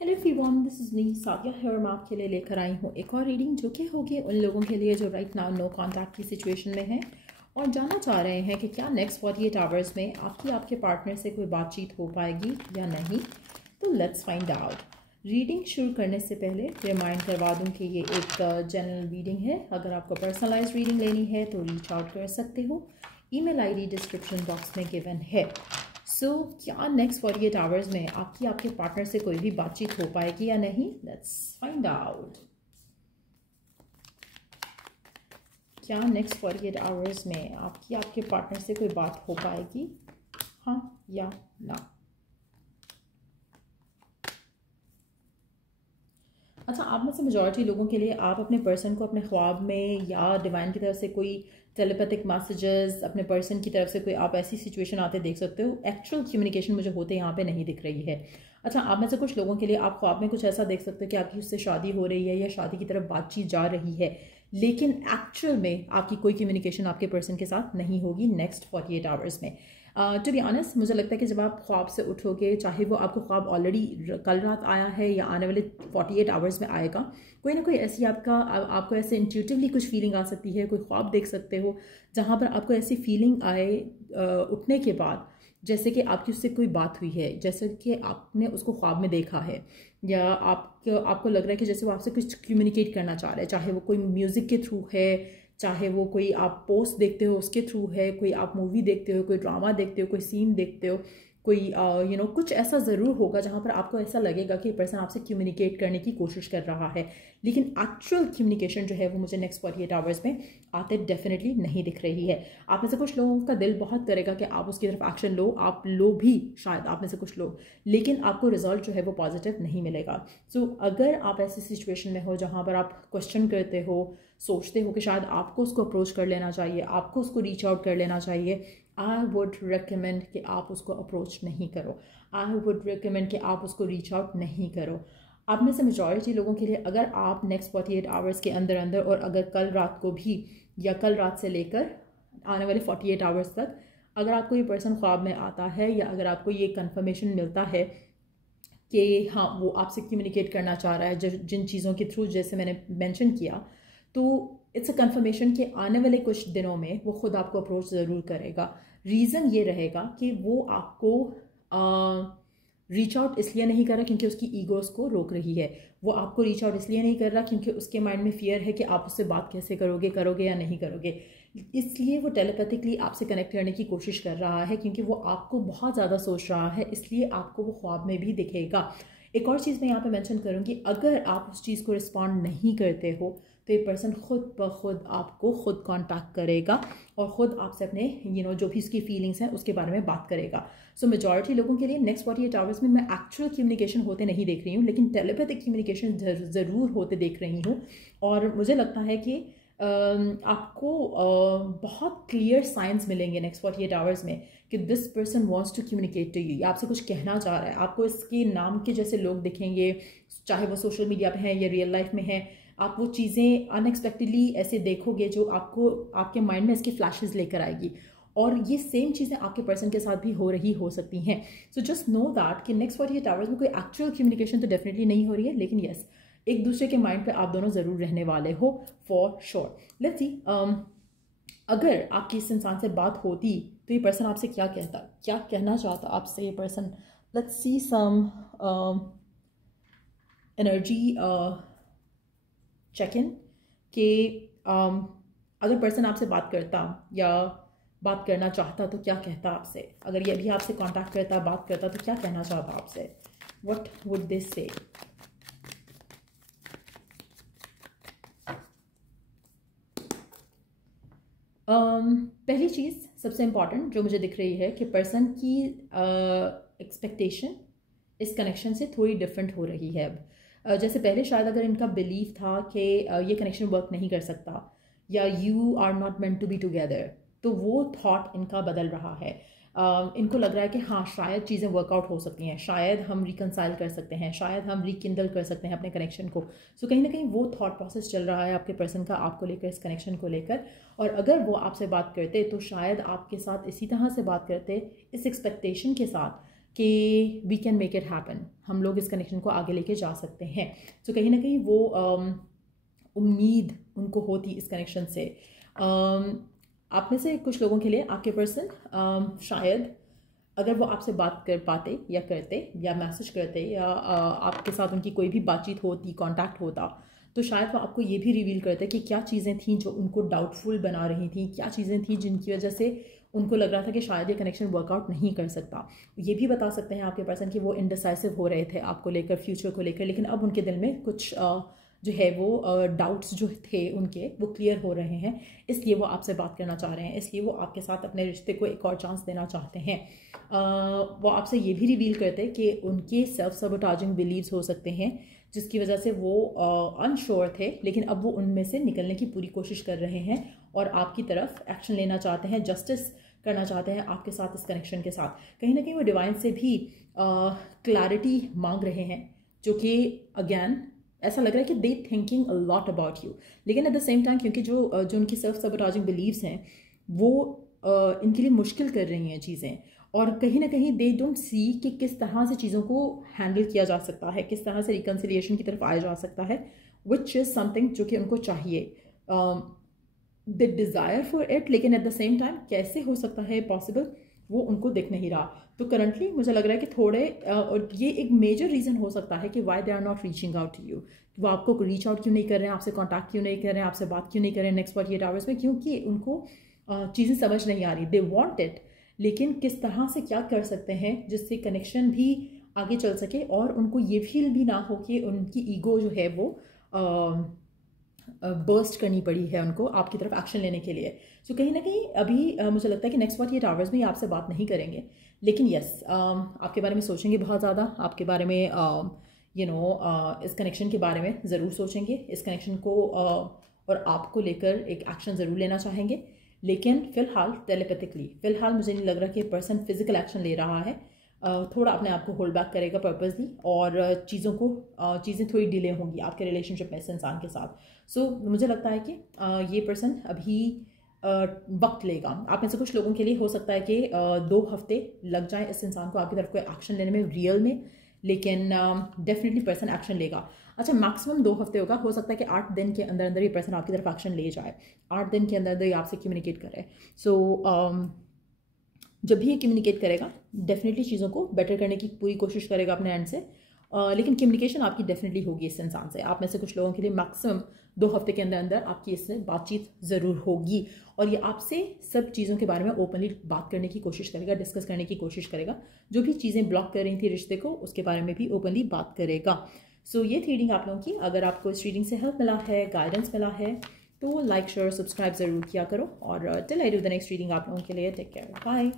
Hello everyone, this is me Sadia here. मैं आपके लिए लेकर आई हूँ एक और रीडिंग जो कि होगी उन लोगों के लिए जो राइट नाउ नो कॉन्टैक्ट की सिचुएशन में हैं और जानना चाह रहे हैं कि क्या नेक्स्ट 48 आवर्स में आपके पार्टनर से कोई बातचीत हो पाएगी या नहीं। तो लेट्स फाइंड आउट। रीडिंग शुरू करने से पहले रिमाइंड करवा दूँ कि ये एक जनरल रीडिंग है। अगर आपको पर्सनलाइज रीडिंग लेनी है तो रीच आउट कर सकते हो। ईमेल आईडी डिस्क्रिप्शन बॉक्स में गिवन है। क्या नेक्स्ट 48 आवर्स में आपके पार्टनर से कोई भी बातचीत हो पाएगी या नहीं। Let's find out. क्या नेक्स्ट 48 आवर्स में आपके पार्टनर से कोई बात हो पाएगी, हाँ या ना। अच्छा, आप में से मेजॉरिटी लोगों के लिए आप अपने पर्सन को अपने ख्वाब में या डिवाइन की तरफ से कोई टेलीपैथिक मैसेजेस अपने पर्सन की तरफ से कोई आप ऐसी सिचुएशन आते देख सकते हो। एक्चुअल कम्युनिकेशन मुझे होते यहाँ पे नहीं दिख रही है। अच्छा, आप में से कुछ लोगों के लिए आप ख्वाब में कुछ ऐसा देख सकते हो कि आपकी उससे शादी हो रही है या शादी की तरफ बातचीत जा रही है, लेकिन एक्चुअल में आपकी कोई कम्युनिकेशन आपके पर्सन के साथ नहीं होगी नेक्स्ट 48 आवर्स में। टू बी ऑनेस्ट, मुझे लगता है कि जब आप ख्वाब से उठोगे, चाहे वो आपको ख्वाब ऑलरेडी कल रात आया है या आने वाले 48 आवर्स में आएगा, कोई ना कोई ऐसी आपको ऐसे इंट्यूटिवली कुछ फीलिंग आ सकती है। कोई ख्वाब देख सकते हो जहाँ पर आपको ऐसी फीलिंग आए उठने के बाद, जैसे कि आपकी उससे कोई बात हुई है, जैसे कि आपने उसको ख्वाब में देखा है, या आपको लग रहा है कि जैसे वो आपसे कुछ कम्युनिकेट करना चाह रहा है। चाहे वो कोई म्यूज़िक के थ्रू है, चाहे वो कोई आप पोस्ट देखते हो उसके थ्रू है, कोई आप मूवी देखते हो, कोई ड्रामा देखते हो, कोई सीन देखते हो, कोई कुछ ऐसा ज़रूर होगा जहाँ पर आपको ऐसा लगेगा कि पर्सन आपसे कम्युनिकेट करने की कोशिश कर रहा है, लेकिन एक्चुअल कम्युनिकेशन जो है वो मुझे नेक्स्ट 48 आवर्स में आते डेफिनेटली नहीं दिख रही है। आप में से कुछ लोगों का दिल बहुत करेगा कि आप उसकी तरफ एक्शन लो, आप लो भी शायद, आप में से कुछ लोग, लेकिन आपको रिजल्ट जो है वो पॉजिटिव नहीं मिलेगा। अगर आप ऐसी सिचुएशन में हो जहाँ पर आप क्वेश्चन करते हो, सोचते हो कि शायद आपको उसको अप्रोच कर लेना चाहिए, आपको उसको रीच आउट कर लेना चाहिए, आई वुड रिकमेंड कि आप उसको अप्रोच नहीं करो। आई वुड रिकमेंड कि आप उसको रीच आउट नहीं करो। आप में से मेजॉरिटी लोगों के लिए अगर आप नेक्स्ट 48 आवर्स के अंदर अंदर, और अगर कल रात को भी या कल रात से लेकर आने वाले 48 आवर्स तक अगर आपको ये पर्सन ख्वाब में आता है, या अगर आपको ये कंफर्मेशन मिलता है कि हाँ वो आपसे कम्युनिकेट करना चाह रहा है जिन चीज़ों के थ्रू जैसे मैंने मेंशन किया, तो इट्स अ कंफर्मेशन कि आने वाले कुछ दिनों में वो खुद आपको अप्रोच ज़रूर करेगा। रीज़न ये रहेगा कि वो आपको रीच आउट इसलिए नहीं कर रहा क्योंकि उसकी ईगोज़ को रोक रही है। वो आपको रीच आउट इसलिए नहीं कर रहा क्योंकि उसके माइंड में फियर है कि आप उससे बात कैसे करोगे या नहीं करोगे। इसलिए वो टेलीपैथिकली आपसे कनेक्ट करने की कोशिश कर रहा है क्योंकि वो आपको बहुत ज़्यादा सोच रहा है, इसलिए आपको वो ख्वाब में भी दिखेगा। एक और चीज़ मैं यहाँ पे मेंशन करूँगी, अगर आप उस चीज़ को रिस्पॉन्ड नहीं करते हो तो ये पर्सन खुद ब खुद आपको खुद कांटेक्ट करेगा और ख़ुद आपसे अपने जो भी उसकी फीलिंग्स हैं उसके बारे में बात करेगा। मेजॉरिटी लोगों के लिए नेक्स्ट 48 आवर्स में मैं एक्चुअल कम्युनिकेशन होते नहीं देख रही हूँ, लेकिन टेलीपैथिक कम्युनिकेशन ज़रूर होते देख रही हूँ। और मुझे लगता है कि आपको बहुत क्लियर साइंस मिलेंगे नेक्स्ट 48 आवर्स में कि this person wants to communicate to you, आपसे कुछ कहना चाह रहा है। आपको इसके नाम के जैसे लोग दिखेंगे, चाहे वो सोशल मीडिया पे हैं या रियल लाइफ में हैं। आप वो चीज़ें अनएक्सपेक्टेडली ऐसे देखोगे जो आपको आपके माइंड में इसके फ्लैशेस लेकर आएगी, और ये सेम चीज़ें आपके पर्सन के साथ भी हो सकती हैं। सो जस्ट नो दैट कि नेक्स्ट 48 आवर्स में कोई एक्चुअल कम्युनिकेशन तो डेफिनेटली नहीं हो रही है, लेकिन यस, एक दूसरे के माइंड पे आप दोनों ज़रूर रहने वाले हो फॉर श्योर। लेट्स सी, अगर आपकी इस इंसान से बात होती तो ये पर्सन आपसे क्या कहना चाहता आपसे ये person. Let's see some energy check in कि अगर पर्सन आपसे बात करता या बात करना चाहता तो क्या कहता आपसे। अगर ये भी आपसे कांटेक्ट करता, बात करता, तो क्या कहना चाहता आपसे। व्हाट वुड दे से। पहली चीज़ सबसे इम्पॉर्टेंट जो मुझे दिख रही है कि पर्सन की एक्सपेक्टेशन इस कनेक्शन से थोड़ी डिफरेंट हो रही है अब। जैसे पहले शायद अगर इनका बिलीव था कि ये कनेक्शन वर्क नहीं कर सकता या you are not meant to be together, तो वो थॉट इनका बदल रहा है। इनको लग रहा है कि हाँ शायद चीज़ें वर्कआउट हो सकती हैं, शायद हम रिकनसाइल कर सकते हैं, शायद हम रिकिंडल कर सकते हैं अपने कनेक्शन को। कहीं ना कहीं वो थॉट प्रोसेस चल रहा है आपके पर्सन का आपको लेकर, इस कनेक्शन को लेकर। और अगर वो आपसे बात करते तो शायद आपके साथ इसी तरह से बात करते, इस एक्सपेक्टेशन के साथ कि we can make it happen, हम लोग इस कनेक्शन को आगे लेके जा सकते हैं। तो कहीं ना कहीं वो उम्मीद उनको होती इस कनेक्शन से। आप में से कुछ लोगों के लिए आपके पर्सन शायद अगर वो आपसे बात कर पाते या करते या मैसेज करते या आपके साथ उनकी कोई भी बातचीत होती, कांटेक्ट होता, तो शायद वो आपको ये भी रिवील करते कि क्या चीज़ें थी जो उनको डाउटफुल बना रही थी, क्या चीज़ें थी जिनकी वजह से उनको लग रहा था कि शायद ये कनेक्शन वर्कआउट नहीं कर सकता। ये भी बता सकते हैं आपके पर्सन कि वो इनडिसाइसिव हो रहे थे आपको लेकर, फ्यूचर को लेकर, लेकिन अब उनके दिल में कुछ जो है वो डाउट्स जो थे उनके वो क्लियर हो रहे हैं, इसलिए वो आपसे बात करना चाह रहे हैं, इसलिए वो आपके साथ अपने रिश्ते को एक और चांस देना चाहते हैं। वो आपसे ये भी रिवील करते हैं कि उनके सेल्फ सबोटाजिंग बिलीव्स हो सकते हैं जिसकी वजह से वो अनश्योर थे, लेकिन अब वो उनमें से निकलने की पूरी कोशिश कर रहे हैं और आपकी तरफ एक्शन लेना चाहते हैं, जस्टिस करना चाहते हैं आपके साथ इस कनेक्शन के साथ। कहीं ना कहीं वो डिवाइन से भी क्लैरिटी मांग रहे हैं, जो कि अगेन ऐसा लग रहा है कि दे thinking a lot about you, लेकिन एट द सेम टाइम क्योंकि जो उनकी सेल्फ सबोटाजिंग बिलीव्स हैं वो इनके लिए मुश्किल कर रही हैं चीज़ें, और कहीं ना कहीं दे डोंट सी कि किस तरह से चीज़ों को हैंडल किया जा सकता है, किस तरह से रिकन्सिलिएशन की तरफ आया जा सकता है, विच इज़ समथिंग जो कि उनको चाहिए, दे डिज़ायर फॉर इट, लेकिन एट द सेम टाइम कैसे हो सकता है पॉसिबल वो उनको दिख नहीं रहा। तो करंटली मुझे लग रहा है कि थोड़े और ये एक मेजर रीज़न हो सकता है कि why they are not reaching out to you, वो आपको रीच आउट क्यों नहीं कर रहे हैं, आपसे कॉन्टैक्ट क्यों नहीं कर रहे हैं, आपसे बात क्यों नहीं कर रहे हैं नेक्स्ट 48 आवर्स में, क्योंकि उनको चीज़ें समझ नहीं आ रही। दे वॉन्ट इट, लेकिन किस तरह से क्या कर सकते हैं जिससे कनेक्शन भी आगे चल सके और उनको ये फील भी ना हो कि उनकी ईगो जो है वो बर्स्ट करनी पड़ी है उनको आपकी तरफ एक्शन लेने के लिए। सो कहीं ना कहीं अभी मुझे लगता है कि नेक्स्ट 48 आवर्स में ये आपसे बात नहीं करेंगे, लेकिन यस आपके बारे में सोचेंगे बहुत ज़्यादा, आपके बारे में इस कनेक्शन के बारे में ज़रूर सोचेंगे, इस कनेक्शन को और आपको लेकर एक एक्शन ज़रूर लेना चाहेंगे, लेकिन फ़िलहाल टेलीपैथिकली, फ़िलहाल मुझे नहीं लग रहा कि पर्सन फिजिकल एक्शन ले रहा है, थोड़ा अपने आप को होल्ड बैक करेगा पर्पसली, और चीज़ें थोड़ी डिले होंगी आपके रिलेशनशिप में इस इंसान के साथ। सो मुझे लगता है कि ये पर्सन अभी वक्त लेगा। आप में से कुछ लोगों के लिए हो सकता है कि 2 हफ्ते लग जाए इस इंसान को आपकी तरफ कोई एक्शन लेने में रियल में, लेकिन डेफिनेटली पर्सन एक्शन लेगा। अच्छा, मैक्सिमम 2 हफ्ते होगा, हो सकता है कि 8 दिन के अंदर अंदर ये पर्सन आपकी तरफ एक्शन ले जाए, 8 दिन के अंदर अंदर ये आपसे कम्युनिकेट करे। सो जब भी ये कम्युनिकेट करेगा डेफिनेटली चीज़ों को बेटर करने की पूरी कोशिश करेगा अपने एंड से, लेकिन कम्युनिकेशन आपकी डेफिनेटली होगी इस इंसान से। आप में से कुछ लोगों के लिए मैक्सिमम 2 हफ्ते के अंदर अंदर आपकी इससे बातचीत ज़रूर होगी, और ये आपसे सब चीज़ों के बारे में ओपनली बात करने की कोशिश करेगा, डिस्कस करने की कोशिश करेगा, जो भी चीज़ें ब्लॉक कर रही थी रिश्ते को उसके बारे में भी ओपनली बात करेगा। सो ये थी रीडिंग आप लोगों की। अगर आपको इस रीडिंग से हेल्प मिला है, गाइडेंस मिला है, तो लाइक शेयर सब्सक्राइब ज़रूर किया करो, और till I do the next reading आप लोगों के लिए टेक केयर, बाय।